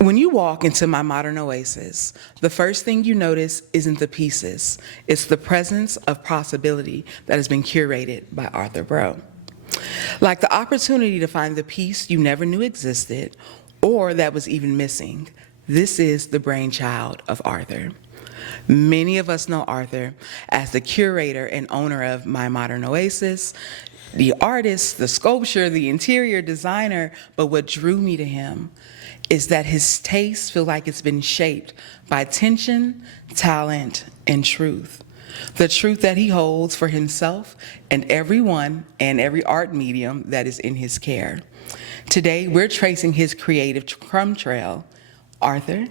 When you walk into My Modern Oasis, the first thing you notice isn't the pieces, it's the presence of possibility that has been curated by Arthur Braud. Like the opportunity to find the piece you never knew existed or that was even missing, this is the brainchild of Arthur. Many of us know Arthur as the curator and owner of My Modern Oasis, the artist, the sculptor, the interior designer, but what drew me to him is that his taste feels like it's been shaped by tension, talent, and truth. The truth that he holds for himself and everyone and every art medium that is in his care. Today, we're tracing his creative crumb trail. Arthur,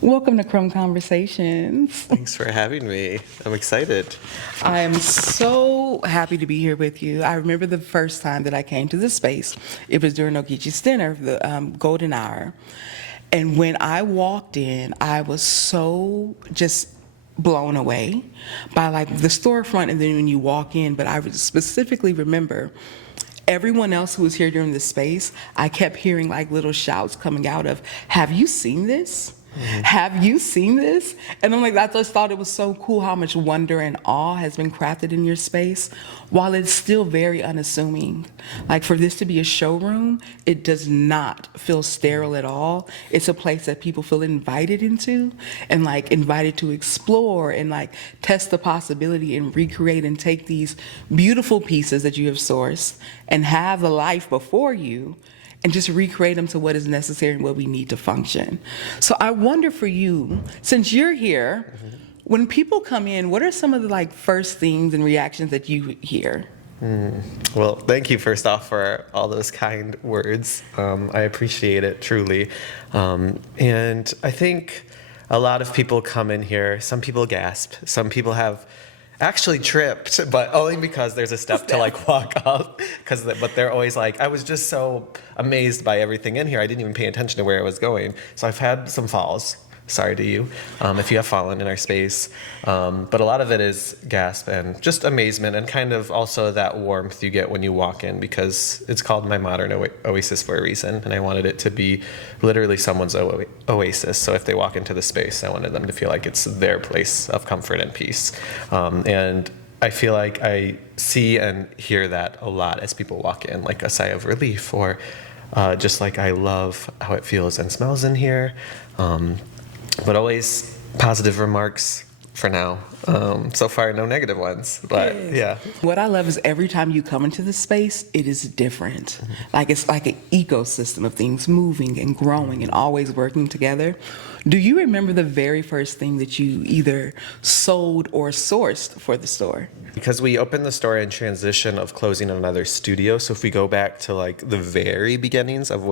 welcome to Crumb Conversations. Thanks for having me. I'm excited. I am so happy to be here with you. I remember the first time that I came to this space. It was during Ogeechi's dinner, the golden hour. And when I walked in, I was so just blown away by like the storefront and then when you walk in. But I specifically remember everyone else who was here during the space, I kept hearing like little shouts coming out of, "Have you seen this? Have you seen this?" And I'm like, I just thought it was so cool how much wonder and awe has been crafted in your space, while it's still very unassuming. Like for this to be a showroom, it does not feel sterile at all. It's a place that people feel invited into and like invited to explore and like test the possibility and recreate and take these beautiful pieces that you have sourced and have the life before you and just recreate them to what is necessary and what we need to function. So I wonder for you, since you're here, when people come in, what are some of the like first things and reactions that you hear? Well, thank you first off for all those kind words. I appreciate it truly. And I think a lot of people come in here, some people gasp, some people have actually tripped, but only because there's a step to like walk up. But they're always like, I was just so amazed by everything in here. I didn't even pay attention to where I was going. So I've had some falls. Sorry to you if you have fallen in our space. But a lot of it is gasp and just amazement and kind of also that warmth you get when you walk in, because it's called My Modern Oasis for a reason. And I wanted it to be literally someone's oasis. So if they walk into the space, I wanted them to feel like it's their place of comfort and peace. And I feel like I see and hear that a lot as people walk in, like a sigh of relief or just like I love how it feels and smells in here. But always positive remarks for now. So far, no negative ones, but yeah. What I love is every time you come into the space, it is different. Like it's like an ecosystem of things moving and growing and always working together. Do you remember the very first thing that you either sold or sourced for the store? Because we opened the store in transition of closing another studio. So if we go back to like the very beginnings of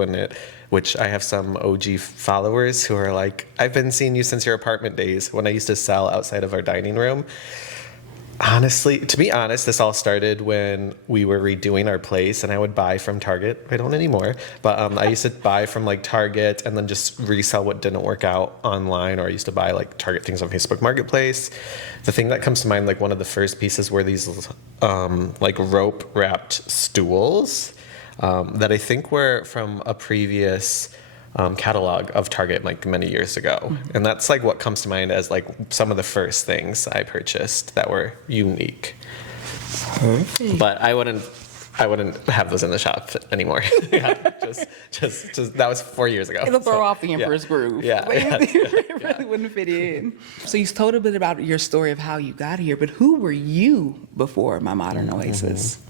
which I have some OG followers who are like, I've been seeing you since your apartment days when I used to sell outside of our dining room. Honestly, to be honest, this all started when we were redoing our place and I would buy from Target. I don't anymore, but I used to buy from like Target and then just resell what didn't work out online, or I used to buy like Target things on Facebook Marketplace. The thing that comes to mind, like one of the first pieces were these like rope wrapped stools that I think were from a previous catalog of Target like many years ago. And that's like what comes to mind as like some of the first things I purchased that were unique. Perfect. But I wouldn't have those in the shop anymore. Yeah, just that was 4 years ago. It'll throw off the Emperor's Groove. Yeah. It really wouldn't fit in. So you told a bit about your story of how you got here, but who were you before My Modern Oasis?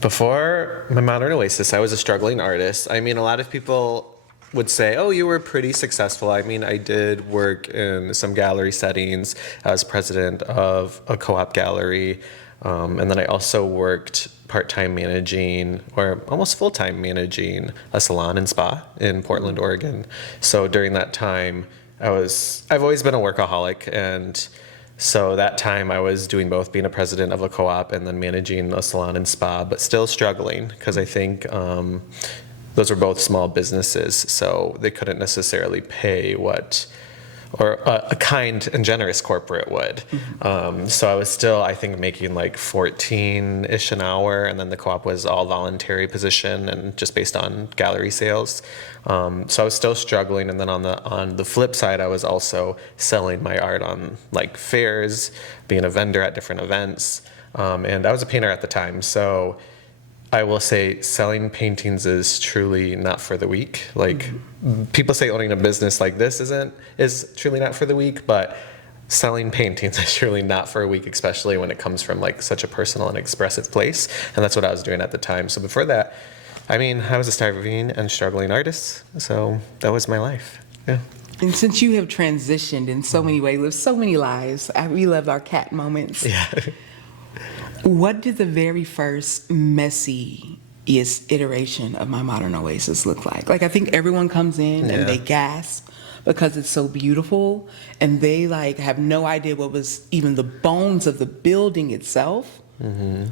Before My Modern Oasis, I was a struggling artist. I mean, a lot of people would say, oh, you were pretty successful. I mean, I did work in some gallery settings as president of a co-op gallery. And then I also worked part-time managing, or almost full-time managing, a salon and spa in Portland, Oregon. So during that time, I've always been a workaholic. And so that time I was doing both, being a president of a co-op and then managing a salon and spa, but still struggling because I think those were both small businesses, so they couldn't necessarily pay what or a kind and generous corporate would. So I was still, I think, making like 14-ish an hour, and then the co-op was all voluntary position and just based on gallery sales. So I was still struggling, and then on the flip side, I was also selling my art on like fairs, being a vendor at different events, and I was a painter at the time. So I will say selling paintings is truly not for the weak. Like people say owning a business like this is truly not for the weak, but selling paintings is truly not for a weak, especially when it comes from like such a personal and expressive place. And that's what I was doing at the time. So before that, I mean, I was a starving and struggling artist. So that was my life. Yeah. And since you have transitioned in so many ways, lived so many lives, we love our cat moments. Yeah. What did the very first messiest iteration of My Modern Oasis look like? Like, I think everyone comes in and they gasp because it's so beautiful, and they like have no idea what was even the bones of the building itself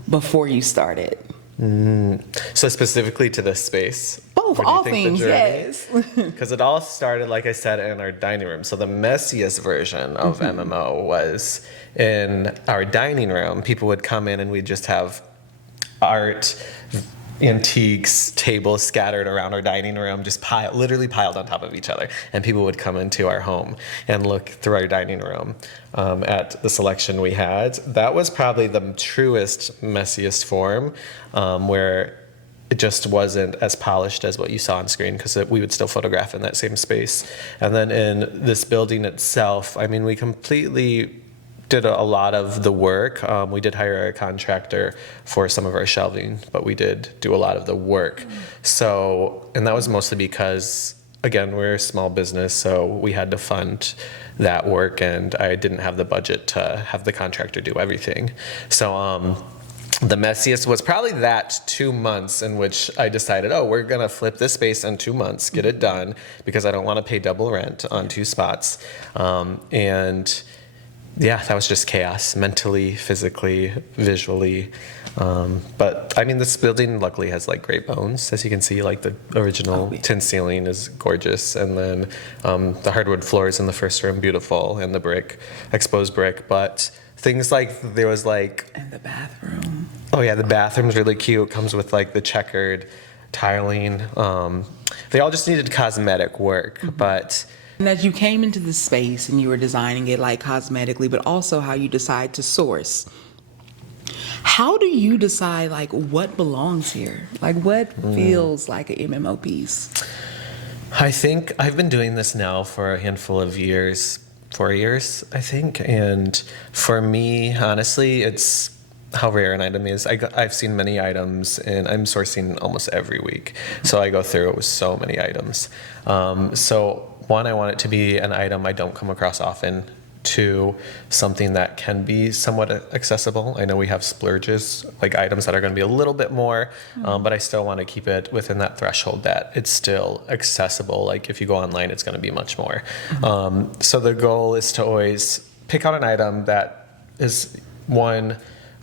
before you started. So specifically to this space? Both, all things, yes. Because it all started, like I said, in our dining room. So the messiest version of MMO was in our dining room. People would come in and we'd just have art, antiques, tables scattered around our dining room, just literally piled on top of each other. And people would come into our home and look through our dining room at the selection we had. That was probably the truest, messiest form, where it just wasn't as polished as what you saw on screen, because we would still photograph in that same space. And then in this building itself, I mean, we completely did a lot of the work. We did hire a contractor for some of our shelving, but we did do a lot of the work. So, and that was mostly because, again, we're a small business, so we had to fund that work, and I didn't have the budget to have the contractor do everything. So, the messiest was probably that 2 months in which I decided, we're going to flip this space in 2 months, get it done, because I don't want to pay double rent on 2 spots. And yeah, that was just chaos, mentally, physically, visually. But I mean, this building luckily has like great bones. As you can see, like the original tin ceiling is gorgeous. And then the hardwood floors in the first room, beautiful, and the brick, exposed brick. But things like there was like... And the bathroom. Oh yeah, the bathroom's really cute. Comes with like the checkered tiling. They all just needed cosmetic work, but... And as you came into the space and you were designing it like cosmetically, but also how you decide to source, how do you decide like what belongs here? Like what feels like an MMO piece? I think I've been doing this now for a handful of years, 4 years, I think. And for me, honestly, it's how rare an item is. I've seen many items, and I'm sourcing almost every week. So I go through it with so many items. So one, I want it to be an item I don't come across often. 2, something that can be somewhat accessible. I know we have splurges, like items that are going to be a little bit more, but I still want to keep it within that threshold that it's still accessible. Like if you go online, it's going to be much more. So the goal is to always pick out an item that is, 1,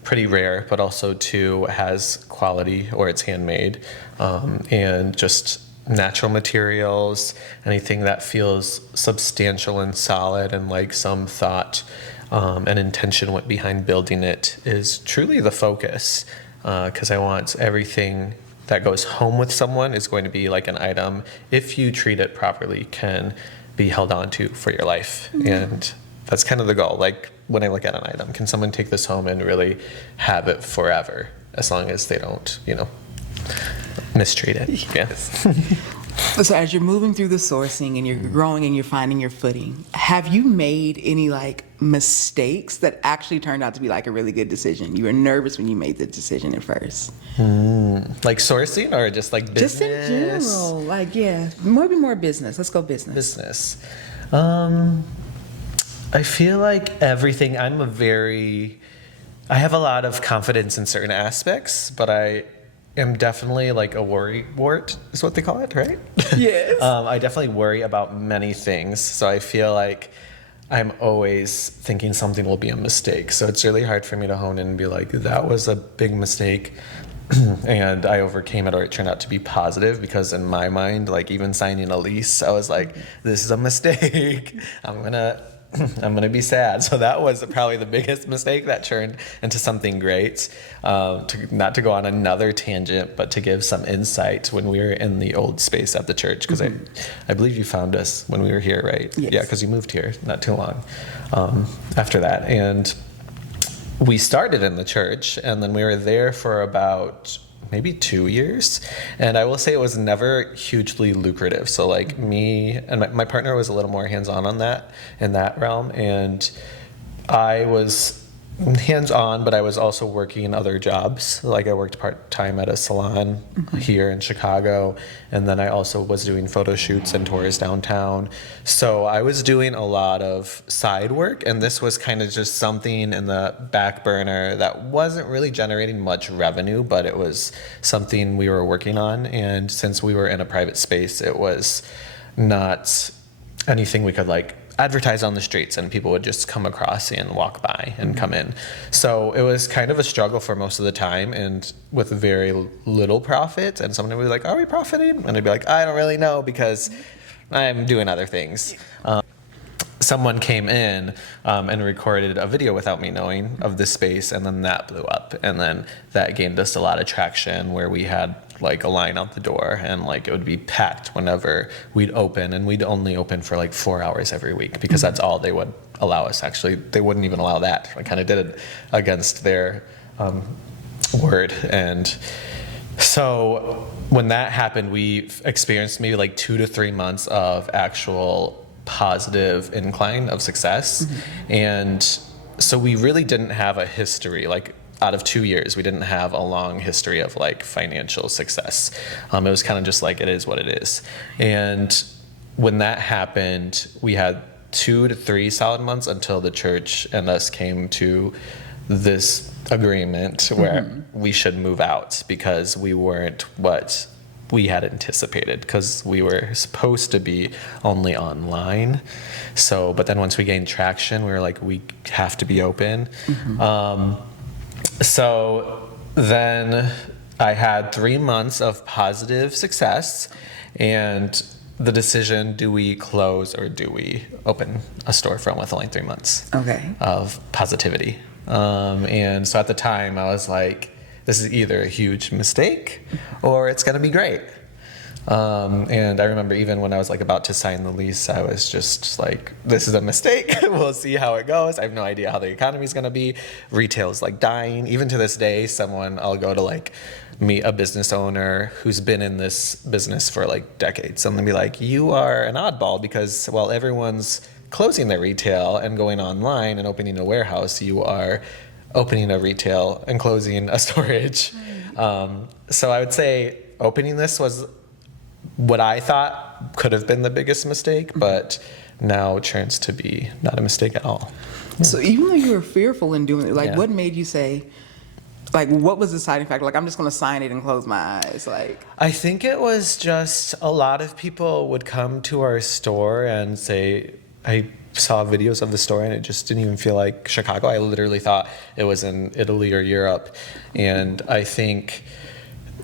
pretty rare, but also 2, has quality, or it's handmade, and just natural materials, anything that feels substantial and solid, and like some thought and intention went behind building it is truly the focus, because I want everything that goes home with someone is going to be like an item, if you treat it properly, can be held on to for your life. And that's kind of the goal. Like when I look at an item, can someone take this home and really have it forever, as long as they don't, mistreat it. Yes. So as you're moving through the sourcing and you're growing and you're finding your footing, have you made any like mistakes that actually turned out to be like a really good decision? You were nervous when you made the decision at first. Like sourcing, or just like business? Just in general, like maybe more business. Let's go business. Business. I feel like everything. I have a lot of confidence in certain aspects, but I am definitely like a worry wart, is what they call it, right? Yes. I definitely worry about many things, so I feel like I'm always thinking something will be a mistake. So it's really hard for me to hone in and be like, that was a big mistake. and I overcame it, or it turned out to be positive, because in my mind, like even signing a lease, I was like, this is a mistake. I'm gonna be sad. So that was probably the biggest mistake that turned into something great. Not to go on another tangent, but to give some insight, when we were in the old space at the church, because I believe you found us when we were here, right? Yes. Yeah, because you moved here not too long after that. And we started in the church, and then we were there for about maybe 2 years. And I will say it was never hugely lucrative. So like me and my partner was a little more hands-on on that, in that realm. And I was hands-on, but I was also working other jobs. Like I worked part-time at a salon here in Chicago, and then I also was doing photo shoots and tours downtown. So I was doing a lot of side work, and this was kind of just something in the back burner that wasn't really generating much revenue, but it was something we were working on. And since we were in a private space, it was not anything we could like advertise on the streets, and people would just come across and walk by and come in. So it was kind of a struggle for most of the time, and with very little profit. And someone would be like, are we profiting? And I'd be like, I don't really know, because I'm doing other things. Someone came in and recorded a video without me knowing of this space, and then that blew up, and then that gained us a lot of traction, where we had like a line out the door, and like it would be packed whenever we'd open, and we'd only open for like 4 hours every week, because that's all they would allow us. Actually, they wouldn't even allow that. I kind of did it against their word. And so when that happened, we experienced maybe like 2 to 3 months of actual positive incline of success. And so we really didn't have a history, like out of 2 years, we didn't have a long history of like financial success. It was kind of just like, it is what it is. And when that happened, we had 2 to 3 solid months until the church and us came to this agreement where we should move out, because we weren't what we had anticipated, because we were supposed to be only online. So, but then once we gained traction, we were like, we have to be open. So then I had 3 months of positive success, and the decision, do we close or do we open a storefront with only 3 months of positivity? And so at the time I was like, this is either a huge mistake or it's going to be great. And I remember even when I was like about to sign the lease, I was just like, this is a mistake. We'll see how it goes. I have no idea how the economy is going to be. Retail is like dying. Even to this day, I'll go to like meet a business owner who's been in this business for like decades. And they'll be like, you are an oddball, because while everyone's closing their retail and going online and opening a warehouse, you are opening a retail and closing a storage. So I would say opening this was what I thought could have been the biggest mistake, but now turns to be not a mistake at all. So even though you were fearful in doing it, like what made you say, like what was the deciding factor? Like, I'm just going to sign it and close my eyes. Like, I think it was just a lot of people would come to our store and say, I saw videos of the store and it just didn't even feel like Chicago. I literally thought it was in Italy or Europe. And I think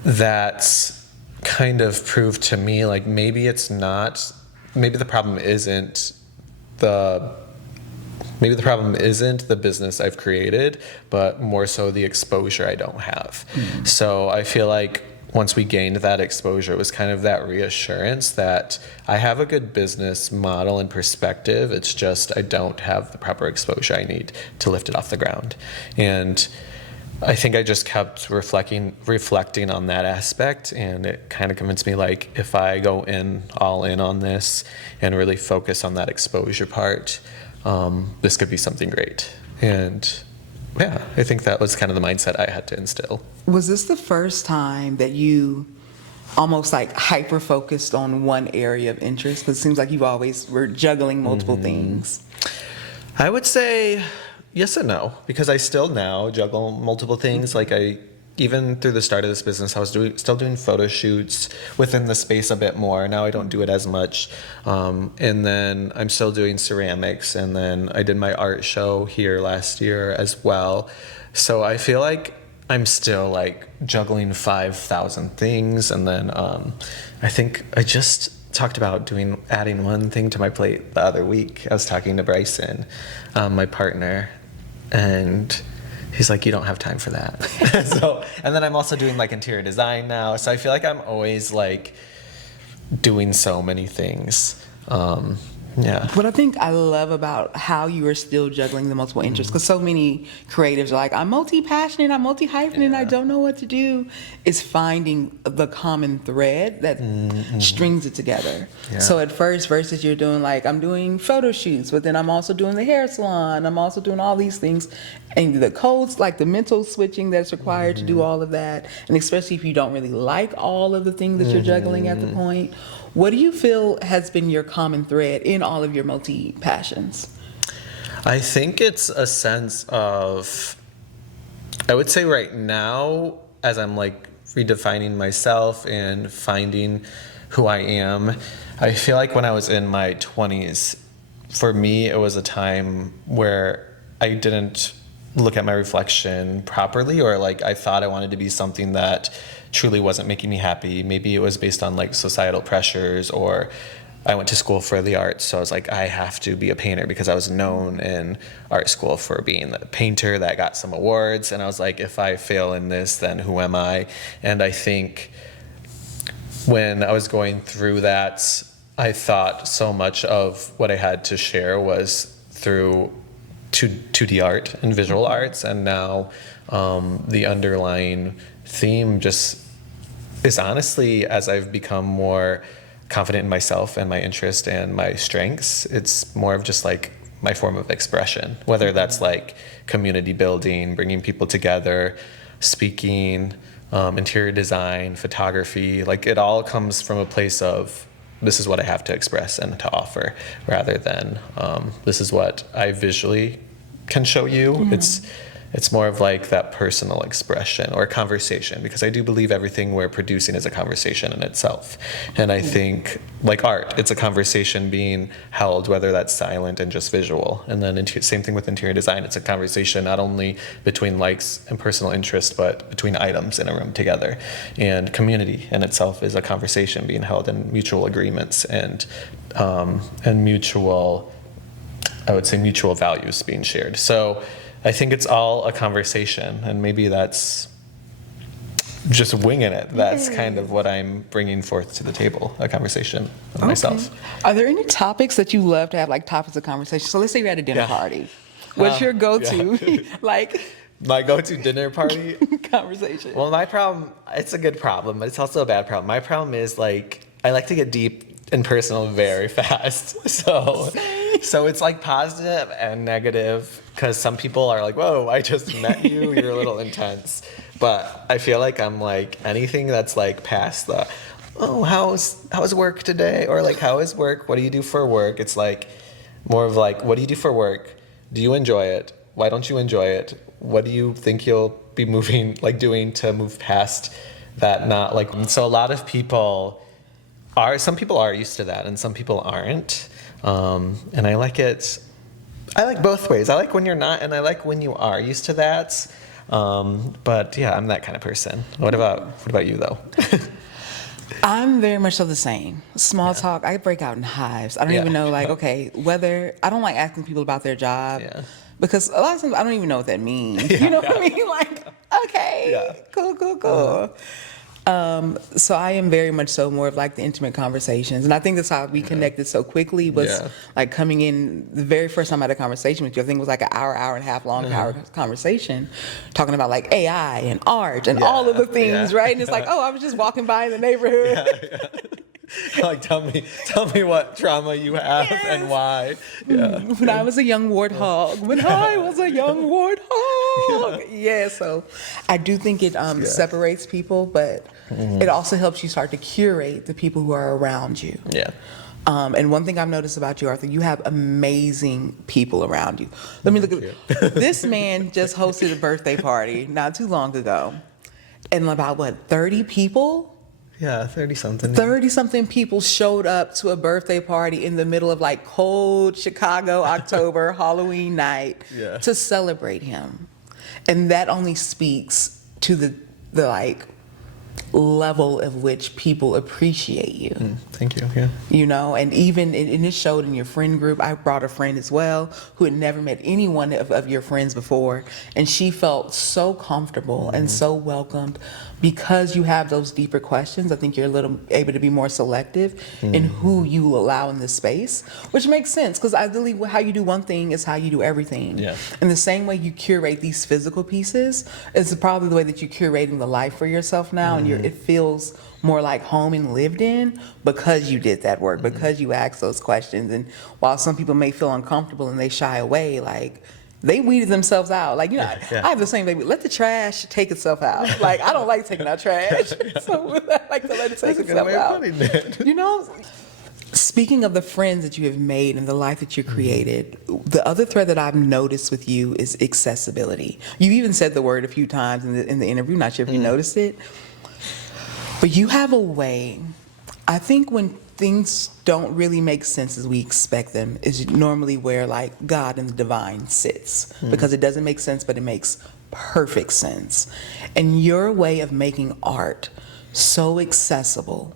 that's kind of proved to me, like, maybe the problem isn't the business I've created, but more so the exposure I don't have. So I feel like once we gained that exposure, it was kind of that reassurance that I have a good business model and perspective. It's just I don't have the proper exposure I need to lift it off the ground. And I think I just kept reflecting on that aspect, and it kind of convinced me, like, if I go all in on this and really focus on that exposure part, this could be something great. And yeah, I think that was kind of the mindset I had to instill. was this the first time that you almost like hyper focused on one area of interest? Because it seems like you always were juggling multiple things. I would say yes and no, because I still now juggle multiple things. Like even through the start of this business, I was still doing photo shoots within the space a bit more. Now I don't do it as much. And then I'm still doing ceramics. And then I did my art show here last year as well. So I feel like I'm still like juggling 5,000 things. And then I think I just talked about adding one thing to my plate the other week. I was talking to Bryson, my partner, and he's like, you don't have time for that. And then I'm also doing like interior design now. So I feel like I'm always like doing so many things. Yeah. What I think I love about how you are still juggling the multiple interests, because so many creatives are like, I'm multi-passionate, I'm multi-hyphenate, I don't know what to do, is finding the common thread that strings it together. Yeah. So at first, versus you're doing like, I'm doing photo shoots, but then I'm also doing the hair salon, I'm also doing all these things. And the codes, like the mental switching that's required to do all of that, and especially if you don't really like all of the things that you're juggling at the point, what do you feel has been your common thread in all of your multi-passions? I think it's a sense of, I would say right now, as I'm like redefining myself and finding who I am, I feel like when I was in my 20s, for me, it was a time where I didn't look at my reflection properly, or like I thought I wanted to be something that truly wasn't making me happy. Maybe it was based on like societal pressures, or I went to school for the arts, so I was like, I have to be a painter because I was known in art school for being the painter that got some awards, and I was like, if I fail in this, then who am I? And I think when I was going through that, I thought so much of what I had to share was through 2D art and visual arts, and now the underlying theme just is honestly, as I've become more confident in myself and my interest and my strengths, it's more of just like my form of expression, whether that's like community building, bringing people together, speaking, interior design, photography, like it all comes from a place of this is what I have to express and to offer, rather than this is what I visually can show you. It's more of like that personal expression or conversation, because I do believe everything we're producing is a conversation in itself. And I think like art, it's a conversation being held, whether that's silent and just visual. And then same thing with interior design. It's a conversation not only between likes and personal interest, but between items in a room together. And community in itself is a conversation being held in mutual agreements and mutual, I would say mutual values being shared. So I think it's all a conversation, and maybe that's just winging it. That's kind of what I'm bringing forth to the table, a conversation with myself. Are there any topics that you love to have, like topics of conversation? So let's say you're at a dinner party. What's your go-to, like? My go-to dinner party? Conversation. Well, my problem, it's a good problem, but it's also a bad problem. My problem is like, I like to get deep and personal very fast. So it's like positive and negative, because some people are like, whoa, I just met you, you're a little intense. But I feel like I'm like, anything that's like past the, oh, how's work today? Or like, how is work? What do you do for work? It's like more of like, what do you do for work? Do you enjoy it? Why don't you enjoy it? What do you think you'll be doing to move past that? Not like, so a lot of people some people are used to that and some people aren't. And I like it. I like both ways. I like when you're not, and I like when you are used to that. But yeah, I'm that kind of person. What about you though? I'm very much so the same. Small talk, I break out in hives. I don't even know, like, okay, whether, I don't like asking people about their job. Yeah. Because a lot of times I don't even know what that means. You know what I mean? Like, okay, cool. So I am very much so more of like the intimate conversations. And I think that's how we connected so quickly was like coming in the very first time I had a conversation with you. I think it was like an hour and a half long conversation talking about like AI and art and all of the things, right? And it's like, oh, I was just walking by in the neighborhood. Like, tell me what trauma you have and why. When I was a young warthog. So I do think it separates people, but it also helps you start to curate the people who are around you. And one thing I've noticed about you, Arthur, you have amazing people around you. Let me look at this man just hosted a birthday party not too long ago, and about 30 people. Yeah, 30-something. 30-something people showed up to a birthday party in the middle of like cold Chicago October Halloween night to celebrate him. And that only speaks to the like level of which people appreciate you. Thank you. Yeah. You know, and even and it showed in your friend group. I brought a friend as well who had never met anyone of your friends before, and she felt so comfortable and so welcomed because you have those deeper questions. I think you're a little able to be more selective in who you allow in this space, which makes sense because I believe how you do one thing is how you do everything. Yeah. In the same way you curate these physical pieces is probably the way that you're curating the life for yourself now, and it feels more like home and lived in because you did that work, because you asked those questions. And while some people may feel uncomfortable and they shy away, like they weeded themselves out. Like, you know, I have the same thing. Let the trash take itself out. Like, I don't like taking out trash. So I like to let it take itself out. You know, speaking of the friends that you have made and the life that you created, the other thread that I've noticed with you is accessibility. You even said the word a few times in the interview. Not sure if you noticed it. But you have a way, I think when things don't really make sense as we expect them, is normally where like God and the divine sits. Because it doesn't make sense, but it makes perfect sense. And your way of making art so accessible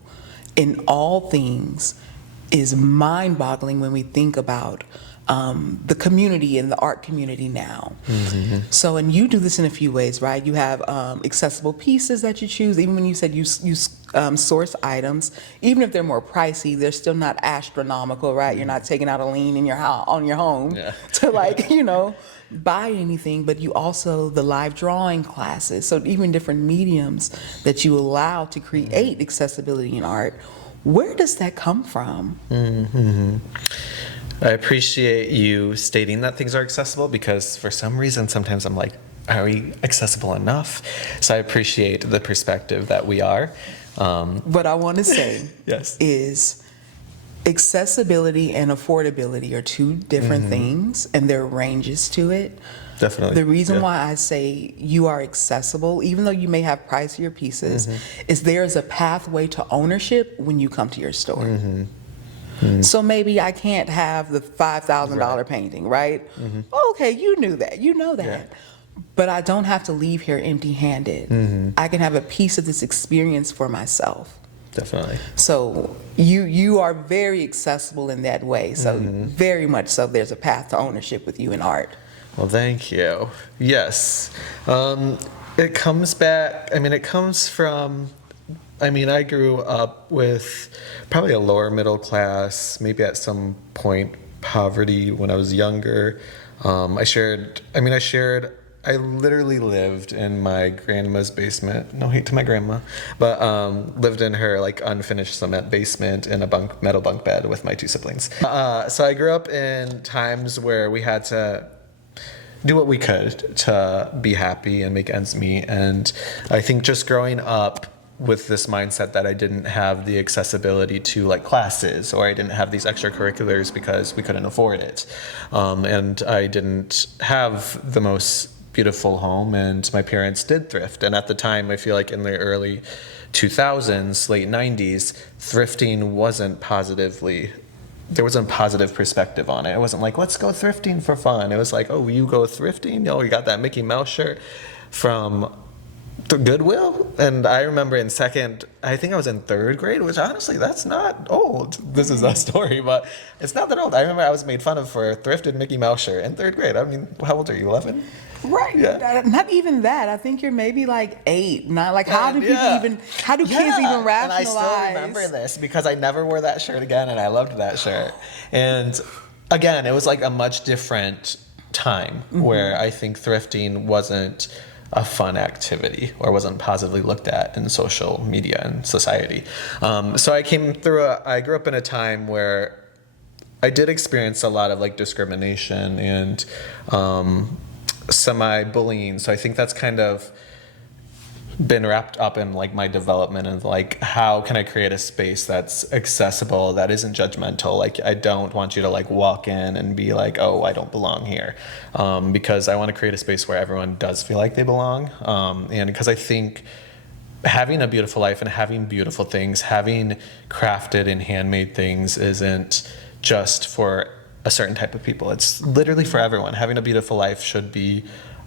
in all things is mind-boggling when we think about the community and the art community now. So, and you do this in a few ways, right? You have accessible pieces that you choose. Even when you said you source items, even if they're more pricey, they're still not astronomical, right? You're not taking out a lien in your house, on your home to like, you know, buy anything. But you also, the live drawing classes, so even different mediums that you allow to create accessibility in art. Where does that come from? I appreciate you stating that things are accessible because for some reason sometimes I'm like, are we accessible enough? So I appreciate the perspective that we are. What I want to say Yes. is accessibility and affordability are two different things, and there are ranges to it. Definitely. The reason why I say you are accessible, even though you may have pricier pieces, is there is a pathway to ownership when you come to your store. So maybe I can't have the $5,000 painting, right? Okay, you knew that. You know that. Yeah. But I don't have to leave here empty-handed. I can have a piece of this experience for myself. Definitely. So you are very accessible in that way. So very much so there's a path to ownership with you in art. Well, thank you. Yes. It comes back, it comes from, I grew up with probably a lower middle class, maybe at some point poverty when I was younger. I literally lived in my grandma's basement. No hate to my grandma, but lived in her like unfinished cement basement in a metal bunk bed with my two siblings. So I grew up in times where we had to do what we could to be happy and make ends meet. And I think just growing up with this mindset that I didn't have the accessibility to like classes, or I didn't have these extracurriculars because we couldn't afford it. And I didn't have the most beautiful home, and my parents did thrift. And at the time, I feel like in the early 2000s, late 90s, thrifting there wasn't a positive perspective on it. It wasn't like, let's go thrifting for fun. It was like, oh, you go thrifting? Oh, you got that Mickey Mouse shirt from the Goodwill? And I remember I think I was in third grade, which honestly, that's not old. This is a story, but it's not that old. I remember I was made fun of for a thrifted Mickey Mouse shirt in third grade. How old are you, 11? Right. Yeah. Not even that. I think you're maybe like 8, 9. Like, how do kids even rationalize? And I still remember this because I never wore that shirt again, and I loved that shirt. And again, it was like a much different time where I think thrifting wasn't a fun activity or wasn't positively looked at in social media and society. So I grew up in a time where I did experience a lot of like discrimination and semi-bullying. So I think that's kind of been wrapped up in like my development and like how can I create a space that's accessible, that isn't judgmental. Like I don't want you to like walk in and be like, oh, I don't belong here, because I want to create a space where everyone does feel like they belong, and because I think having a beautiful life and having beautiful things, having crafted and handmade things isn't just for a certain type of people. It's literally for everyone. Having a beautiful life should be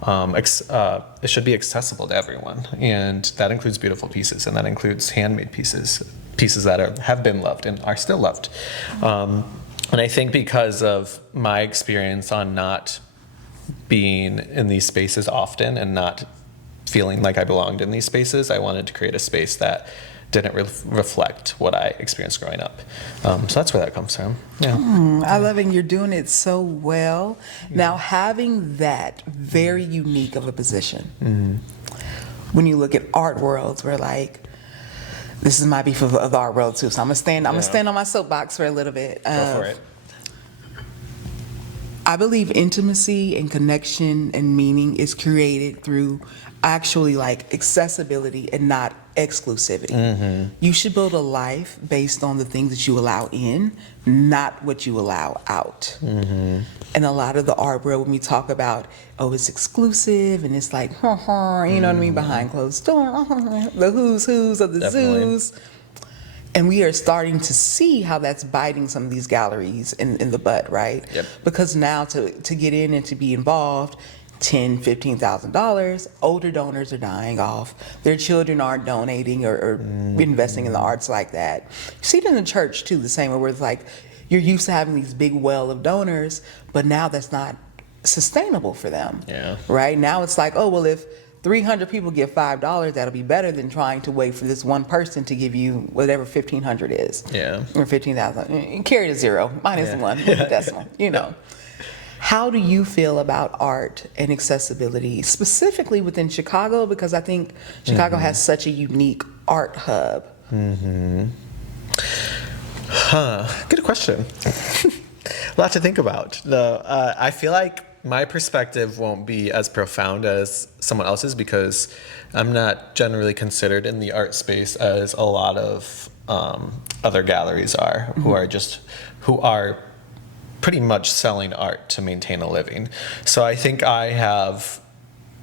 it should be accessible to everyone, and that includes beautiful pieces, and that includes handmade pieces, pieces that have been loved and are still loved. And I think because of my experience on not being in these spaces often and not feeling like I belonged in these spaces, I wanted to create a space that didn't reflect what I experienced growing up. So that's where that comes from. Yeah. I love it. And you're doing it so well. Now, having that very unique of a position, when you look at art worlds, we're like, this is my beef of the art world too. So I'm gonna stand on my soapbox for a little bit. Go for it. I believe intimacy and connection and meaning is created through actually like accessibility and not exclusivity. You should build a life based on the things that you allow in, not what you allow out. And a lot of the art world, when we talk about, oh, it's exclusive and it's like, you know what I mean, behind closed doors, the who's of the Definitely. zoos. And we are starting to see how that's biting some of these galleries in the butt, right? Yep. Because now to get in and to be involved, $10,000, $15,000, older donors are dying off. Their children aren't donating or investing in the arts like that. You see it in the church too, the same way, where it's like you're used to having these big well of donors, but now that's not sustainable for them. Yeah. Right? Now it's like, oh, well, if 300 people give $5, that'll be better than trying to wait for this one person to give you whatever 1,500 is. Yeah. Or 15,000. Carry the zero, minus one, with the decimal, you know. How do you feel about art and accessibility, specifically within Chicago? Because I think Chicago has such a unique art hub. Good question. A lot to think about. I feel like my perspective won't be as profound as someone else's because I'm not generally considered in the art space as a lot of other galleries are, who are pretty much selling art to maintain a living. So I think I have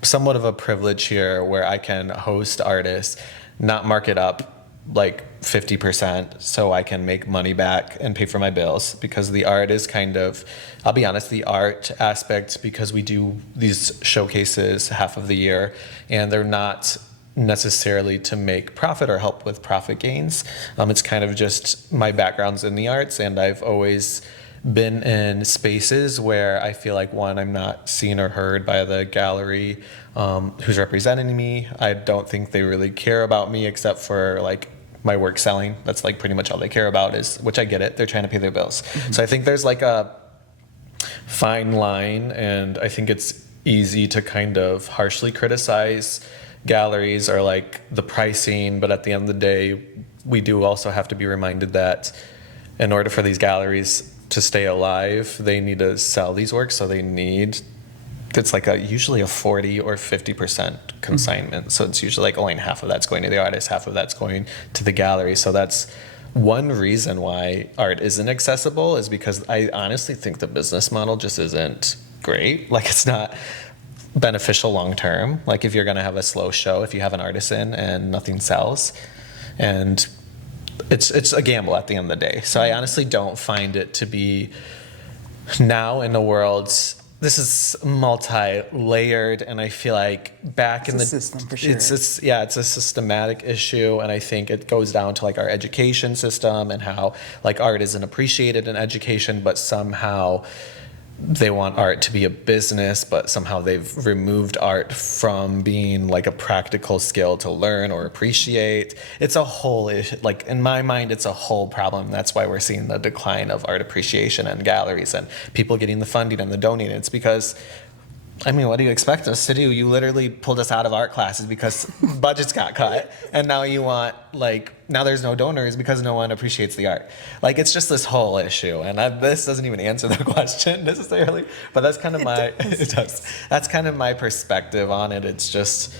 somewhat of a privilege here where I can host artists, not mark it up like 50% so I can make money back and pay for my bills, because the art is kind of, I'll be honest, the art aspect, because we do these showcases half of the year and they're not necessarily to make profit or help with profit gains. It's kind of just my background's in the arts, and I've always been in spaces where I feel like, one, I'm not seen or heard by the gallery who's representing me. I don't think they really care about me except for like my work selling. That's like pretty much all they care about, is, which I get it, they're trying to pay their bills. So I think there's like a fine line, and I think it's easy to kind of harshly criticize galleries or like the pricing, but at the end of the day, we do also have to be reminded that in order for these galleries to stay alive, they need to sell these works, so it's like usually a 40 or 50% consignment. So it's usually like only half of that's going to the artist, half of that's going to the gallery. So that's one reason why art isn't accessible, is because I honestly think the business model just isn't great. Like, it's not beneficial long term. Like, if you're going to have a slow show, if you have an artist in and nothing sells, and it's a gamble at the end of the day. So I honestly don't find it to be, now in the world, this is multi-layered, and I feel like back in the system, for sure. It's a systematic issue, and I think it goes down to like our education system and how like art isn't appreciated in education, but somehow they want art to be a business, but somehow they've removed art from being like a practical skill to learn or appreciate. It's a whole issue. Like, in my mind, it's a whole problem. That's why we're seeing the decline of art appreciation and galleries and people getting the funding and the donating. It's because, I mean, what do you expect us to do? You literally pulled us out of art classes because budgets got cut, and now you want, like, now there's no donors because no one appreciates the art. Like, it's just this whole issue, and this doesn't even answer the question necessarily, but that's kind of that's kind of my perspective on it. It's just,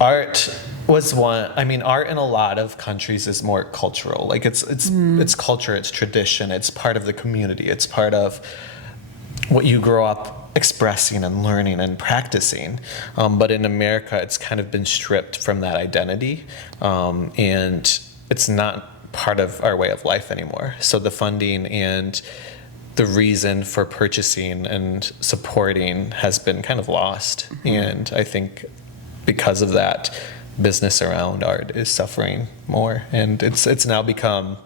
art was one. I mean, art in a lot of countries is more cultural. Like, it's culture, it's tradition, it's part of the community, it's part of what you grow up expressing and learning and practicing. But in America, it's kind of been stripped from that identity, and it's not part of our way of life anymore. So the funding and the reason for purchasing and supporting has been kind of lost. And I think because of that, business around art is suffering more. And it's now become,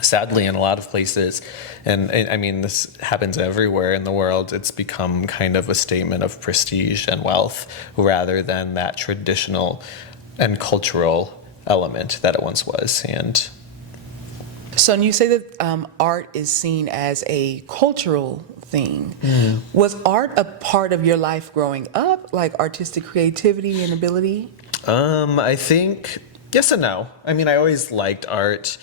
sadly, in a lot of places, and I mean, this happens everywhere in the world, it's become kind of a statement of prestige and wealth rather than that traditional and cultural element that it once was. And So when you say that art is seen as a cultural thing, was art a part of your life growing up, like artistic creativity and ability? I think yes and no. I mean, I always liked art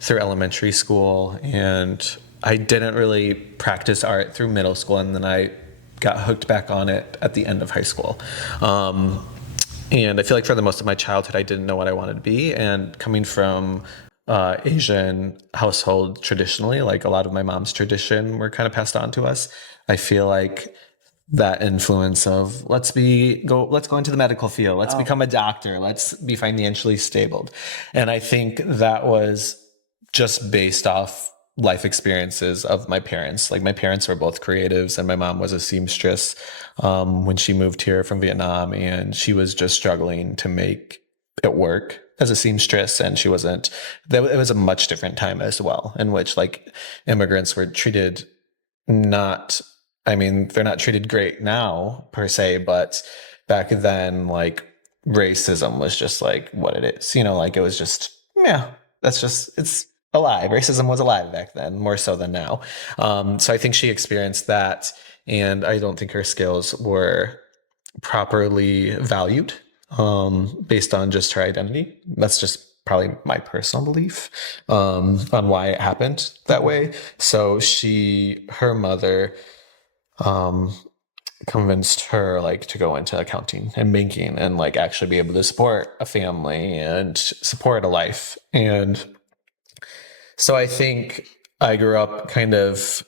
through elementary school, and I didn't really practice art through middle school, and then I got hooked back on it at the end of high school. And I feel like for the most of my childhood, I didn't know what I wanted to be. And coming from Asian household traditionally, like a lot of my mom's tradition were kind of passed on to us. I feel like that influence of let's go into the medical field, let's become a doctor, let's be financially stable. And I think that was just based off life experiences of my parents. Like my parents were both creatives, and my mom was a seamstress when she moved here from Vietnam, and she was just struggling to make it work as a seamstress. And she wasn't. It was a much different time as well, in which like immigrants were treated not. I mean, they're not treated great now per se, but back then, like racism was just like what it is. You know, like it was just it's alive. Racism was alive back then, more so than now. So I think she experienced that, and I don't think her skills were properly valued based on just her identity. That's just probably my personal belief on why it happened that way. So her mother convinced her like to go into accounting and banking and like actually be able to support a family and support a life. And so I think I grew up kind of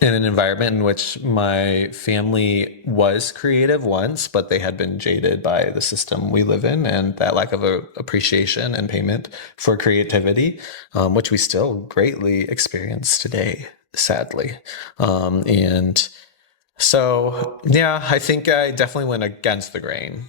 in an environment in which my family was creative once, but they had been jaded by the system we live in and that lack of appreciation and payment for creativity, which we still greatly experience today, sadly. And so, yeah, I think I definitely went against the grain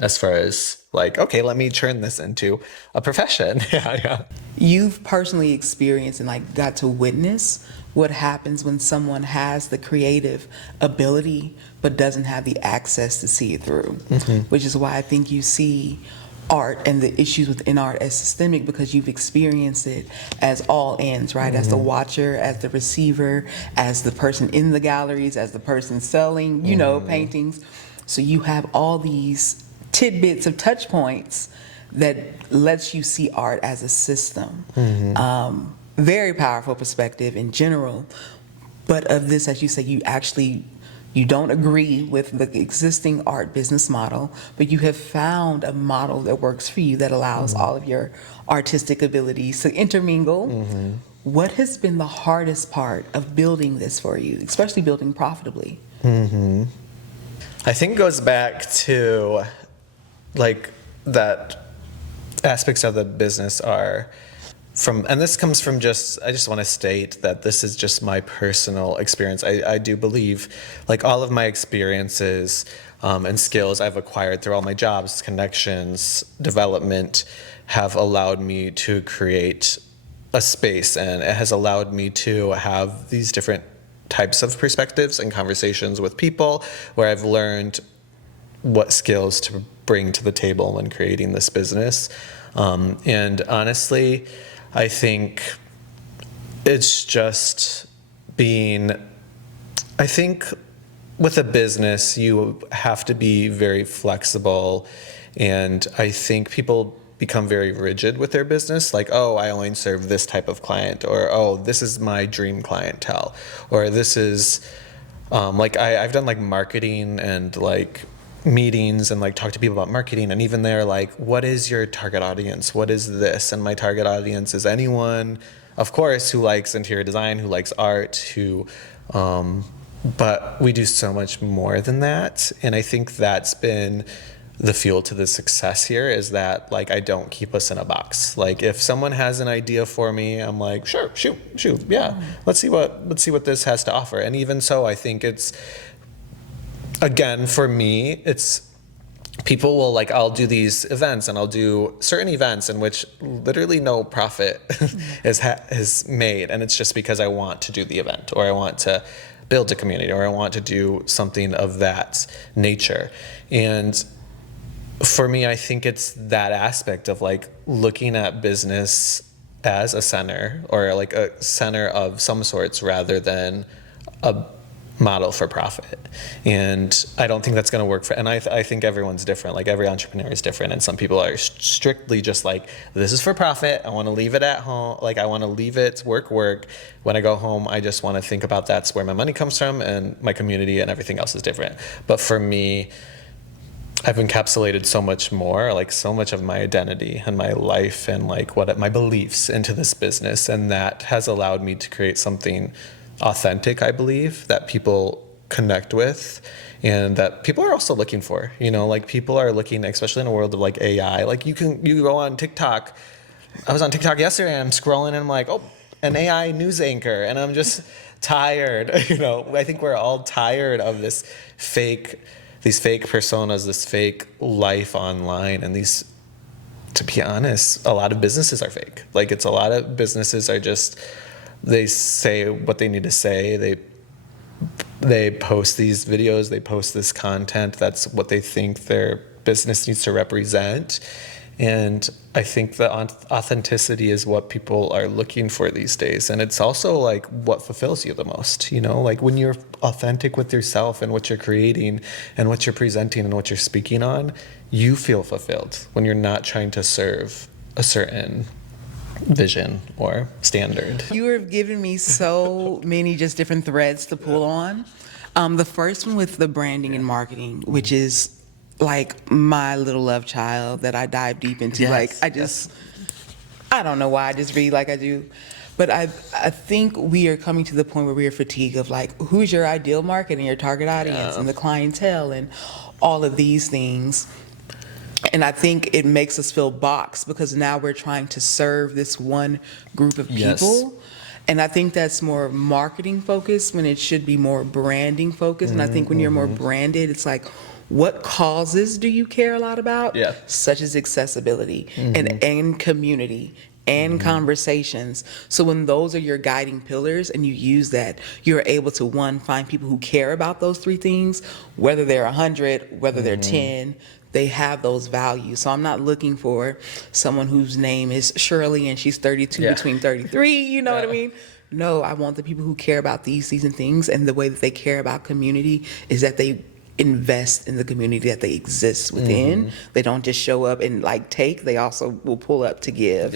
as far as like, okay, let me turn this into a profession. Yeah. You've personally experienced and like got to witness what happens when someone has the creative ability but doesn't have the access to see it through, which is why I think you see art and the issues within art as systemic, because you've experienced it as all ends, right? As the watcher, as the receiver, as the person in the galleries, as the person selling, paintings. So you have all these tidbits of touch points that lets you see art as a system. Very powerful perspective in general. But of this, as you say, you don't agree with the existing art business model, but you have found a model that works for you that allows all of your artistic abilities to intermingle. What has been the hardest part of building this for you, especially building profitably? I think it goes back to like that aspects of the business are from, and this comes from I just want to state that this is just my personal experience. I do believe like all of my experiences and skills I've acquired through all my jobs, connections, development have allowed me to create a space, and it has allowed me to have these different types of perspectives and conversations with people where I've learned what skills to bring to the table when creating this business. And honestly, I think it's just I think with a business, you have to be very flexible. And I think people become very rigid with their business. Like, oh, I only serve this type of client, or, oh, this is my dream clientele, or this is like I've done like marketing and like meetings and like talk to people about marketing, and even they're like, what is your target audience, what is this? And my target audience is anyone, of course, who likes interior design, who likes art, who but we do so much more than that. And I think that's been the fuel to the success here is that like I don't keep us in a box. Like if someone has an idea for me, I'm like, sure, shoot, yeah. Let's see what this has to offer. And even so, I think it's, again, for me, it's people will like, I'll do these events and I'll do certain events in which literally no profit is made. And it's just because I want to do the event, or I want to build a community, or I want to do something of that nature. And for me, I think it's that aspect of like looking at business as a center, or like a center of some sorts, rather than a model for profit. And I don't think that's going to work for, and I think everyone's different. Like every entrepreneur is different. And some people are strictly just like, this is for profit. I want to leave it at home. Like I want to leave it work. When I go home, I just want to think about that's where my money comes from, and my community and everything else is different. But for me, I've encapsulated so much more, like so much of my identity and my life and like my beliefs into this business. And that has allowed me to create something authentic, I believe, that people connect with and that people are also looking for. You know, like people are looking, especially in a world of like AI, like you go on TikTok. I was on TikTok yesterday and I'm scrolling and I'm like, oh, an AI news anchor. And I'm just tired. You know, I think we're all tired of these fake personas, this fake life online. And these, to be honest, a lot of businesses are fake. Like it's a lot of businesses are just, they say what they need to say. They post these videos, they post this content. That's what they think their business needs to represent. And I think the authenticity is what people are looking for these days. And it's also like what fulfills you the most, you know, like when you're authentic with yourself and what you're creating and what you're presenting and what you're speaking on, you feel fulfilled when you're not trying to serve a certain vision or standard. You have given me so many just different threads to pull on. The first one with the branding and marketing, which is like my little love child that I dive deep into. Yes, I don't know why I just read like I do, but I think we are coming to the point where we are fatigued of like, who's your ideal market and your target audience and the clientele and all of these things. And I think it makes us feel boxed because now we're trying to serve this one group of people. And I think that's more marketing focused when it should be more branding focused. And I think when you're more branded, it's like, what causes do you care a lot about? Yeah. Such as accessibility and community and conversations. So when those are your guiding pillars and you use that, you're able to, one, find people who care about those three things, whether they're 100, whether they're 10, they have those values. So I'm not looking for someone whose name is Shirley and she's 32 between 33, you know what I mean? No, I want the people who care about these and things, and the way that they care about community is that they invest in the community that they exist within. They don't just show up and like take, they also will pull up to give.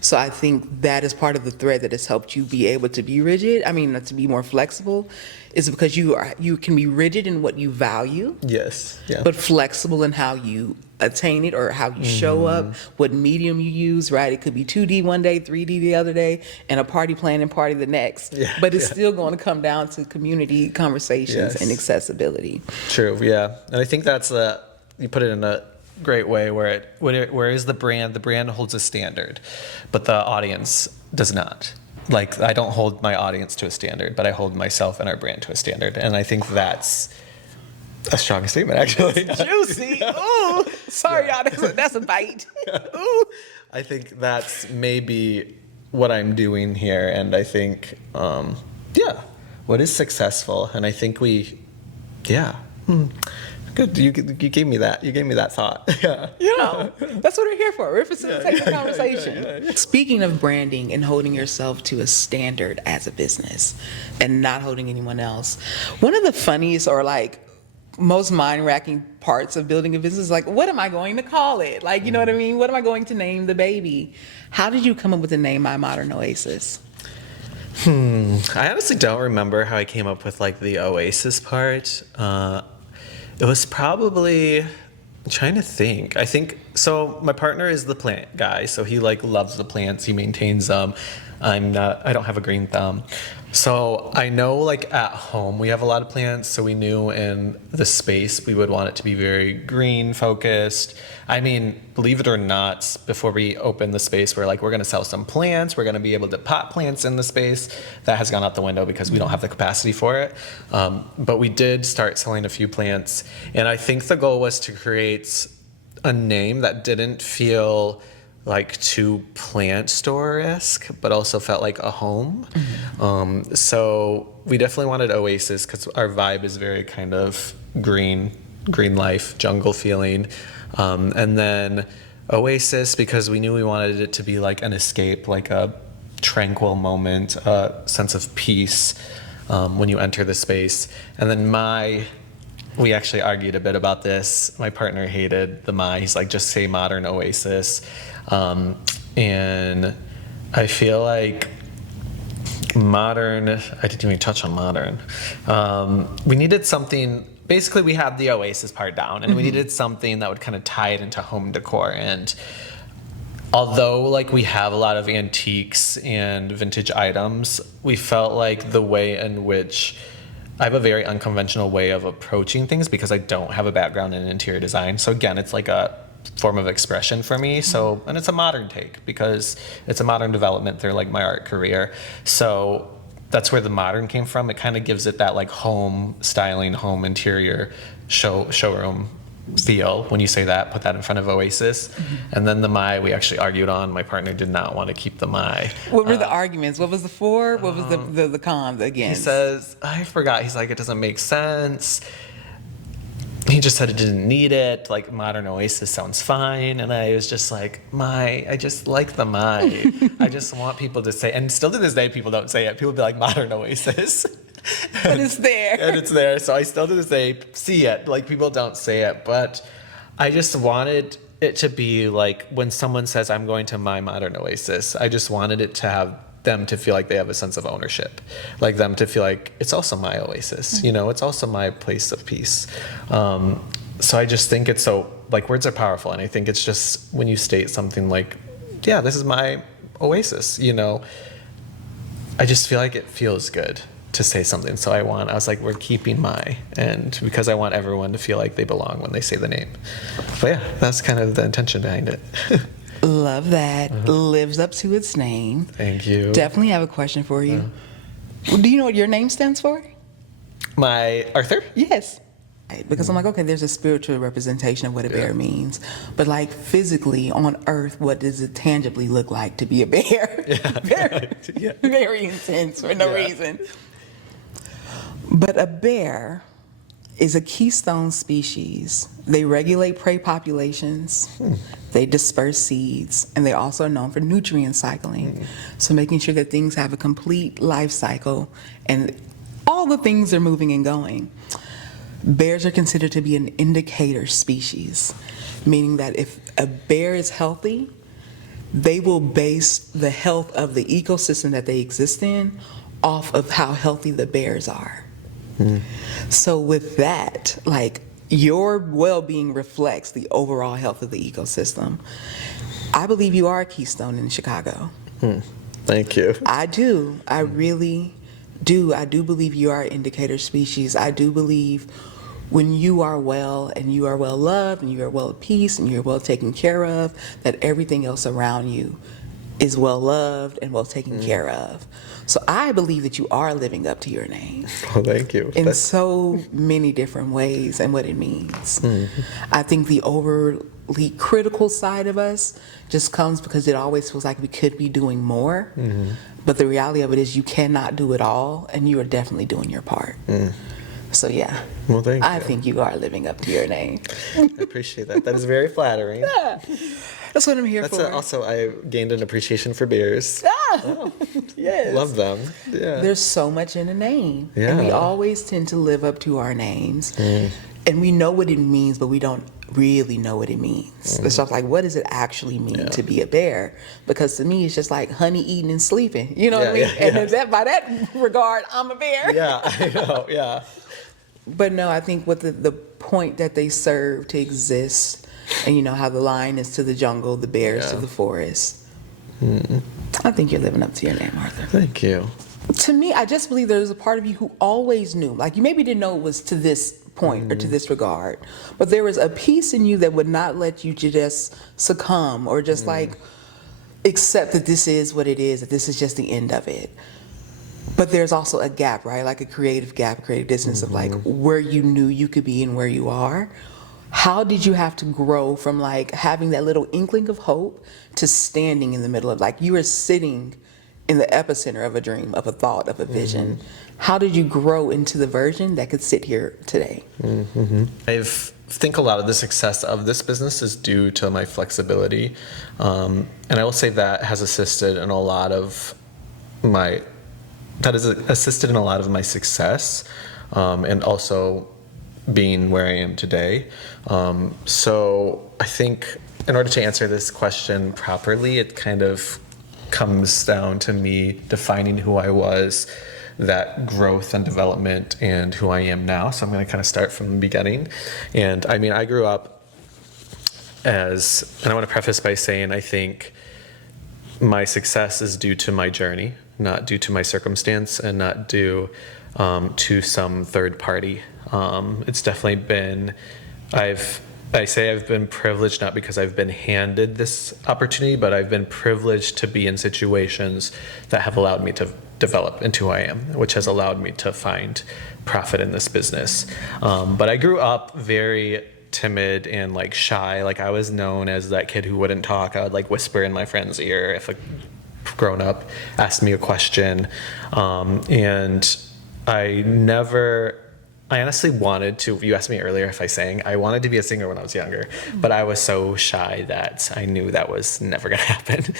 So I think that is part of the thread that has helped you be able to be rigid. I mean, to be more flexible, is because you can be rigid in what you value. But flexible in how you attain it or how you show up, what medium you use, right? It could be 2D one day, 3D the other day, and a party plan and party the next. But it's still going to come down to community conversations and accessibility. True, yeah. And I think that's you put it in a great way where is the brand? The brand holds a standard, but the audience does not. Like, I don't hold my audience to a standard, but I hold myself and our brand to a standard. And I think that's a strong statement, actually. Juicy. Ooh. Sorry, y'all. That's a bite. Ooh. I think that's maybe what I'm doing here. And I think, what is successful? And I think good. You gave me that. You gave me that thought. You know, that's what we're here for. We're facilitating the conversation. Speaking of branding and holding yourself to a standard as a business and not holding anyone else, one of the funniest or like most mind-racking parts of building a business is like, what am I going to call it? Like, you know what I mean? What am I going to name the baby? How did you come up with the name My Modern Oasis? I honestly don't remember how I came up with like the Oasis part. It was probably, I'm trying to think. I think So my partner is the plant guy, so he like loves the plants. He maintains them. I'm not. I don't have a green thumb, so I know like at home we have a lot of plants. So we knew in the space we would want it to be very green focused. I mean, believe it or not, before we open the space, we're going to sell some plants. We're going to be able to pot plants in the space. That has gone out the window because we don't have the capacity for it. But we did start selling a few plants, and I think the goal was to create a name that didn't feel like too plant store-esque, but also felt like a home. So we definitely wanted Oasis because our vibe is very kind of green life, jungle feeling. And then Oasis because we knew we wanted it to be like an escape, like a tranquil moment, a sense of peace when you enter the space. And then we actually argued a bit about this. My partner hated the My. He's like, just say Modern Oasis. And I feel like modern, I didn't even touch on modern. We needed something, basically we have the Oasis part down, and we needed something that would kind of tie it into home decor. And although like we have a lot of antiques and vintage items, we felt like the way in which I have a very unconventional way of approaching things because I don't have a background in interior design. So again, it's like a form of expression for me. So, and it's a modern take because it's a modern development through like my art career. So that's where the modern came from. It kind of gives it that like home styling, home interior showroom feel when you say that, put that in front of Oasis. And then the My, we actually argued on. My partner did not want to keep the My. What were the arguments? What was the for? What was the cons against? He says, I forgot. He's like, it doesn't make sense. He just said it didn't need it. Like Modern Oasis sounds fine. And I was just like, I just like the My. I just want people to say, and still to this day, people don't say it. People be like Modern Oasis. But it's there. And it's there. So I still to this day see it. Like people don't say it. But I just wanted it to be like when someone says, I'm going to My Modern Oasis, I just wanted it to have them to feel like they have a sense of ownership, like them to feel like it's also my oasis, it's also my place of peace. So I just think it's so, like, words are powerful, and I think it's just when you state something like, yeah, this is my oasis, I just feel like it feels good to say something. So I was like, we're keeping My, and because I want everyone to feel like they belong when they say the name. But yeah, that's kind of the intention behind it. Love that. Lives up to its name. Thank you. Definitely have a question for you. Do you know what your name stands for? My Arthur? Yes. Because I'm like, okay, there's a spiritual representation of what a bear means. But like physically on earth, what does it tangibly look like to be a bear? Yeah. Very intense for no reason. But a bear is a keystone species. They regulate prey populations, they disperse seeds, and they're also known for nutrient cycling. So making sure that things have a complete life cycle and all the things are moving and going. Bears are considered to be an indicator species, meaning that if a bear is healthy, they will base the health of the ecosystem that they exist in off of how healthy the bears are. So with that, like, your well-being reflects the overall health of the ecosystem. I believe you are a keystone in Chicago. Thank you. I do. I really do. I do believe you are an indicator species. I do believe when you are well and you are well loved and you are well at peace and you're well taken care of, that everything else around you is well loved and well taken care of. So I believe that you are living up to your name. Oh, thank you. In so many different ways and what it means. I think the overly critical side of us just comes because it always feels like we could be doing more. But the reality of it is you cannot do it all, and you are definitely doing your part. So yeah, well, thank you. I think you are living up to your name. I appreciate that. That is very flattering. Yeah. That's what I'm here for. Also, I gained an appreciation for bears. Yes. Love them. Yeah. There's so much in a name. Yeah. And we always tend to live up to our names. And we know what it means, but we don't really know what it means. It's just like, what does it actually mean to be a bear? Because to me, it's just like honey, eating, and sleeping. You know what I mean? And by that regard, I'm a bear. Yeah, I know, yeah. But no, I think what the point that they serve to exist And you know how the lion is to the jungle, the bear is to Yeah. the forest. I think you're living up to your name, Arthur. Thank you. To me, I just believe there's a part of you who always knew. Like, you maybe didn't know it was to this point or to this regard, but there was a piece in you that would not let you just succumb or just like accept that this is what it is, that this is just the end of it. But there's also a gap, right? Like a creative gap, a creative distance of like where you knew you could be and where you are. How did you have to grow from like having that little inkling of hope to standing in the middle of, like, you were sitting in the epicenter of a dream, of a thought, of a vision? How did you grow into the version that could sit here today? I think a lot of the success of this business is due to my flexibility. And I will say that has assisted in a lot of my, success, and also being where I am today. So I think in order to answer this question properly, it kind of comes down to me defining who I was, that growth and development, and who I am now. So I'm going to kind of start from the beginning. And I mean, I grew up and I want to preface by saying I think my success is due to my journey, not due to my circumstance, and not due to some third party. It's definitely been, I say I've been privileged not because I've been handed this opportunity, but I've been privileged to be in situations that have allowed me to develop into who I am, which has allowed me to find profit in this business. But I grew up very timid and like shy. Like, I was known as that kid who wouldn't talk. I would like whisper in my friend's ear if a grown up asked me a question. And I honestly wanted to, you asked me earlier if I sang, I wanted to be a singer when I was younger, but I was so shy that I knew that was never gonna happen.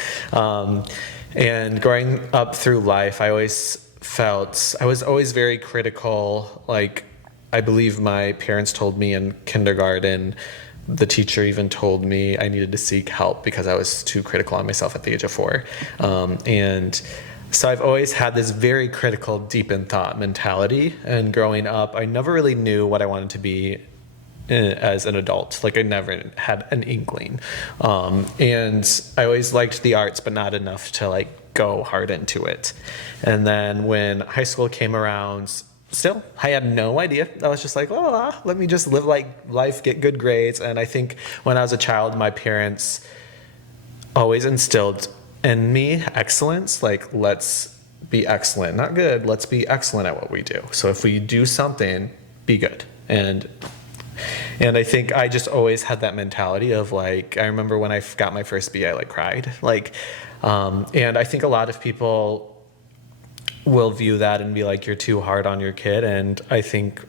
And growing up through life, I was always very critical. Like, I believe my parents told me in kindergarten, the teacher even told me I needed to seek help because I was too critical on myself at the age of 4. And so I've always had this very critical, deep in thought mentality. And growing up, I never really knew what I wanted to be as an adult. Like, I never had an inkling. And I always liked the arts, but not enough to like go hard into it. And then when high school came around, still, I had no idea. I was just like, oh, let me just live like life, get good grades. And I think when I was a child, my parents always instilled in me excellence. Like, let's be excellent, not good. Let's be excellent at what we do. So if we do something, be good. And I think I just always had that mentality of like, I remember when I got my first B, I like cried. Like, and I think a lot of people will view that and be like, you're too hard on your kid. And I think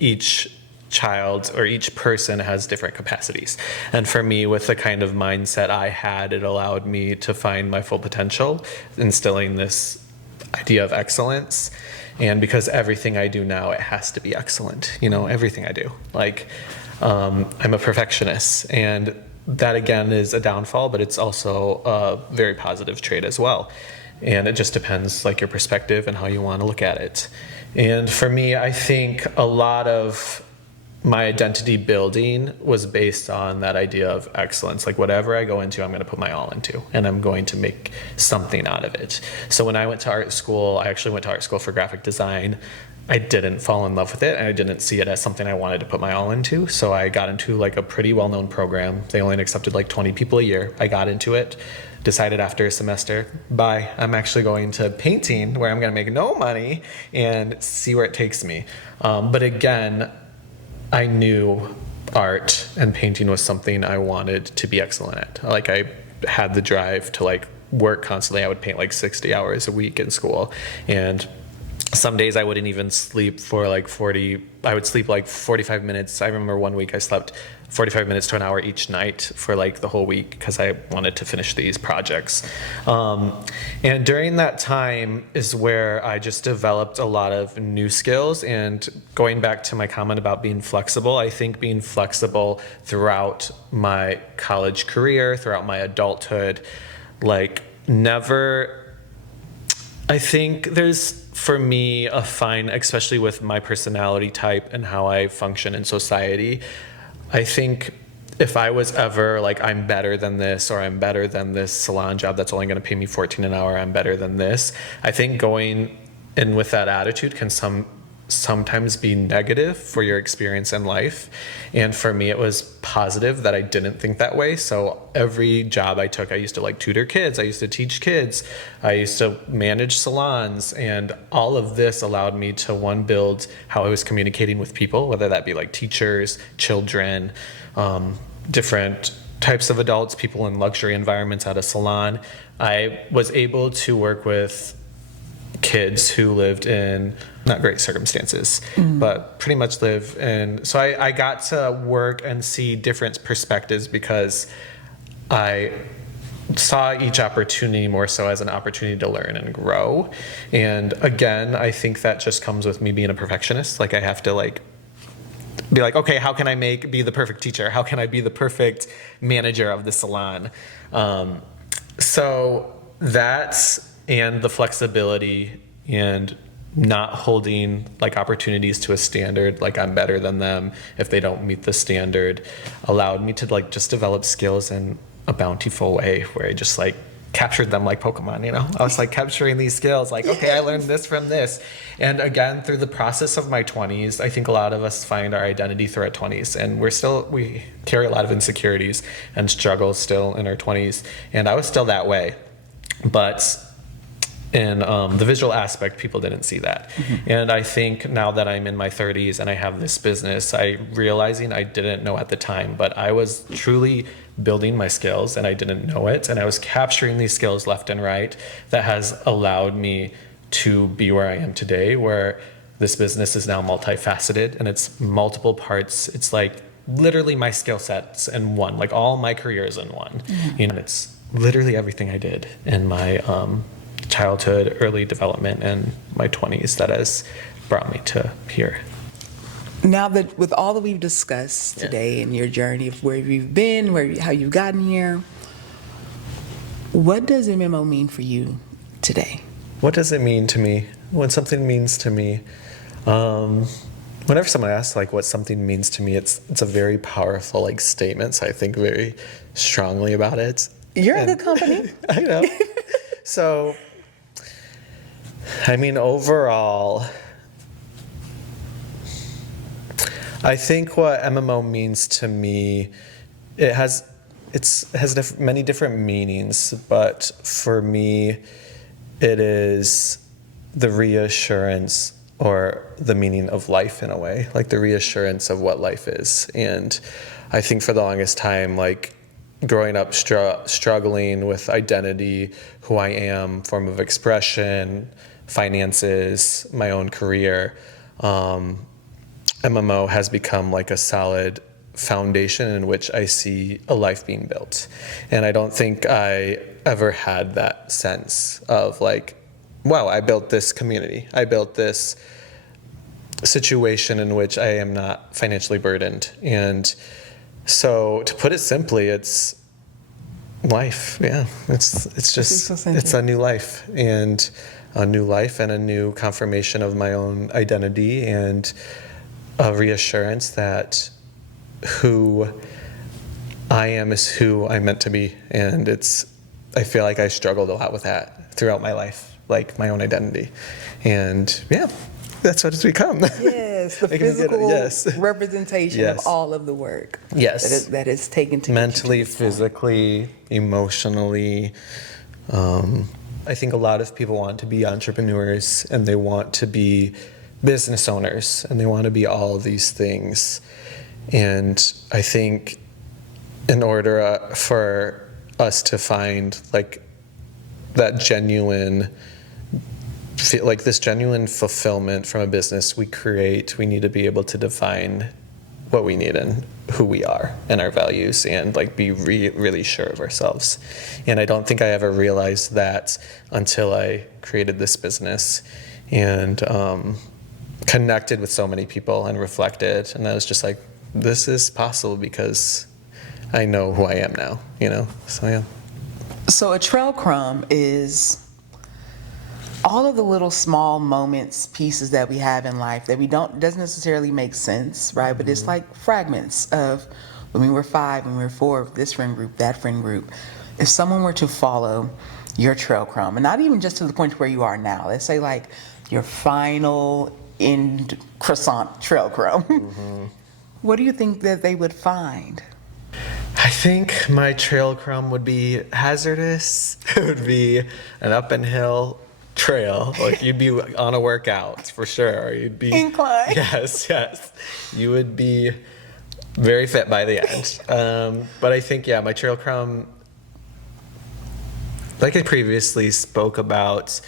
each child or each person has different capacities. And for me, with the kind of mindset I had, it allowed me to find my full potential, instilling this idea of excellence. And because everything I do now, it has to be excellent. You know, everything I do. Like, I'm a perfectionist, and that again is a downfall, but it's also a very positive trait as well. And it just depends, like, your perspective and how you want to look at it. And for me, I think a lot of my identity building was based on that idea of excellence. Like, whatever I go into, I'm going to put my all into, and I'm going to make something out of it. So when I went to art school, I actually went to art school for graphic design. I didn't fall in love with it, and I didn't see it as something I wanted to put my all into. So I got into like a pretty well-known program. They only accepted like 20 people a year. I got into it, decided after a semester, bye, I'm actually going to painting, where I'm going to make no money and see where it takes me. But again, I knew art and painting was something I wanted to be excellent at. Like, I had the drive to like work constantly. I would paint like 60 hours a week in school, and some days I wouldn't even sleep for like 40. I would sleep like 45 minutes. I remember one week I slept 45 minutes to an hour each night for like the whole week because I wanted to finish these projects. And during that time is where I just developed a lot of new skills. And going back to my comment about being flexible, I think being flexible throughout my college career, throughout my adulthood, like never, I think there's, for me, a fine, especially with my personality type and how I function in society, I think if I was ever like, I'm better than this, or I'm better than this salon job that's only going to pay me 14 an hour, I'm better than this. I think going in with that attitude can sometimes be negative for your experience in life. And for me, it was positive that I didn't think that way. So every job I took, I used to like tutor kids, I used to teach kids, I used to manage salons, and all of this allowed me to, one, build how I was communicating with people, whether that be like teachers, children, different types of adults, people in luxury environments at a salon. I was able to work with kids who lived in not great circumstances, but pretty much live in. So I got to work and see different perspectives because I saw each opportunity more so as an opportunity to learn and grow. And again, I think that just comes with me being a perfectionist. Like I have to like be like, okay, how can I be the perfect teacher? How can I be the perfect manager of the salon? So that's, and the flexibility and not holding like opportunities to a standard, like I'm better than them if they don't meet the standard, allowed me to like just develop skills in a bountiful way where I just like captured them like Pokemon, you know? I was like capturing these skills, like, okay, I learned this from this. And again, through the process of my 20s, I think a lot of us find our identity through our 20s, and we carry a lot of insecurities and struggles still in our 20s. And I was still that way, but in the visual aspect, people didn't see that. And I think now that I'm in my 30s and I have this business, realizing I didn't know at the time, but I was truly building my skills and I didn't know it. And I was capturing these skills left and right that has allowed me to be where I am today, where this business is now multifaceted and it's multiple parts. It's like literally my skill sets in one, like all my careers in one. You know, it's literally everything I did in my childhood, early development, and my 20s that has brought me to here. Now that with all that we've discussed today and your journey of where you've been, how you've gotten here, what does MMO mean for you today? What does it mean to me? When something means to me, whenever someone asks like what something means to me, it's a very powerful like statement. So I think very strongly about it. You're in good company. I know. So, I mean, overall, I think what MMO means to me, it has many different meanings, but for me, it is the reassurance or the meaning of life in a way, like the reassurance of what life is. And I think for the longest time, like growing up struggling with identity, who I am, form of expression, finances, my own career, MMO has become like a solid foundation in which I see a life being built. And I don't think I ever had that sense of like, wow, I built this community. I built this situation in which I am not financially burdened. And so to put it simply, it's life. Yeah, it's just, it's a new life and a new confirmation of my own identity and a reassurance that who I am is who I'm meant to be. And I feel like I struggled a lot with that throughout my life, like my own identity. And yeah, that's what it's become. Yes, the physical representation of all of the work. Yes. That is taken to mentally, physically, emotionally. I think a lot of people want to be entrepreneurs and they want to be business owners and they want to be all of these things. And I think in order for us to find like that genuine, like this genuine fulfillment from a business we create, we need to be able to define what we need and who we are and our values and like be really sure of ourselves. And I don't think I ever realized that until I created this business and connected with so many people and reflected. And I was just like, this is possible because I know who I am now, you know? So yeah. So a trail crumb is all of the little small moments, pieces that we have in life that doesn't necessarily make sense, right? But it's like fragments of when we were 5, when we were 4, this friend group, that friend group. If someone were to follow your trail, Crumb, and not even just to the point where you are now, let's say like your final end croissant trail, Crumb, what do you think that they would find? I think my trail, Crumb, would be hazardous. It would be an up and hill trail. Like, you'd be on a workout for sure. You'd be Incline. Yes. You would be very fit by the end. But I think, yeah, my trail, Crumb, like I previously spoke about,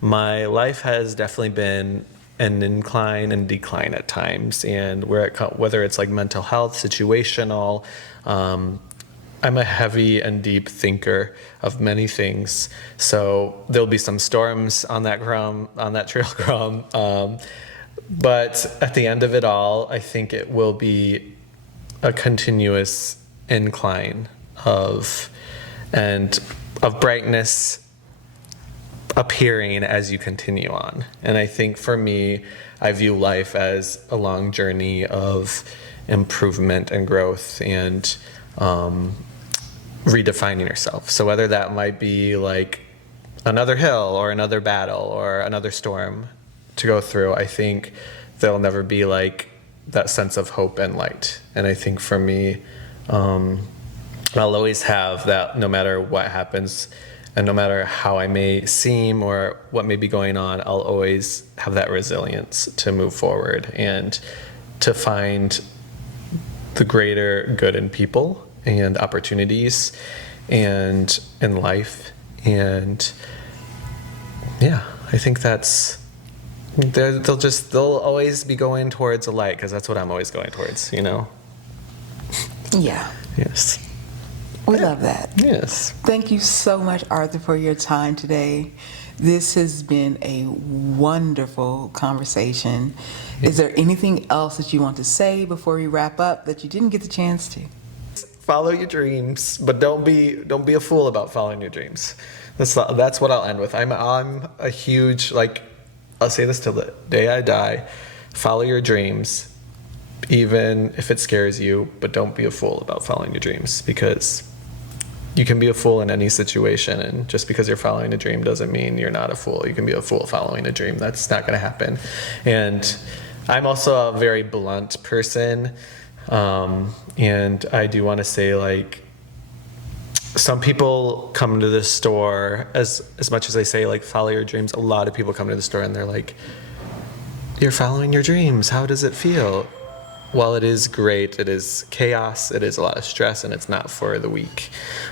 my life has definitely been an incline and decline at times, and whether it's like mental health, situational. I'm a heavy and deep thinker of many things, so there'll be some storms on that trail, Crumb. But at the end of it all, I think it will be a continuous incline of brightness appearing as you continue on. And I think for me, I view life as a long journey of improvement and growth and redefining yourself. So whether that might be like another hill or another battle or another storm to go through, I think there'll never be like that sense of hope and light. And I think for me, I'll always have that no matter what happens and no matter how I may seem or what may be going on, I'll always have that resilience to move forward and to find the greater good in people and opportunities and in life. And yeah, I think they'll always be going towards a light, because that's what I'm always going towards, you know? Yeah. Yes. We love that. Yes. Thank you so much, Arthur, for your time today. This has been a wonderful conversation. Is there anything else that you want to say before we wrap up that you didn't get the chance to? Follow your dreams, but don't be a fool about following your dreams. That's what I'll end with. I'm a huge, like, I'll say this till the day I die. Follow your dreams, even if it scares you, but don't be a fool about following your dreams, because you can be a fool in any situation, and just because you're following a dream doesn't mean you're not a fool. You can be a fool following a dream. That's not going to happen. And I'm also a very blunt person, and I do want to say, like, some people come to this store, as much as they say, like, follow your dreams, a lot of people come to the store and they're like, you're following your dreams, how does it feel? While it is great, it is chaos, it is a lot of stress, and it's not for the weak.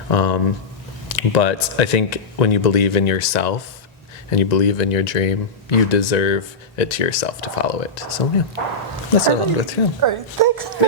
But I think when you believe in yourself and you believe in your dream, you deserve it to yourself to follow it. So yeah, that's what I'll end with, yeah. All right, thanks.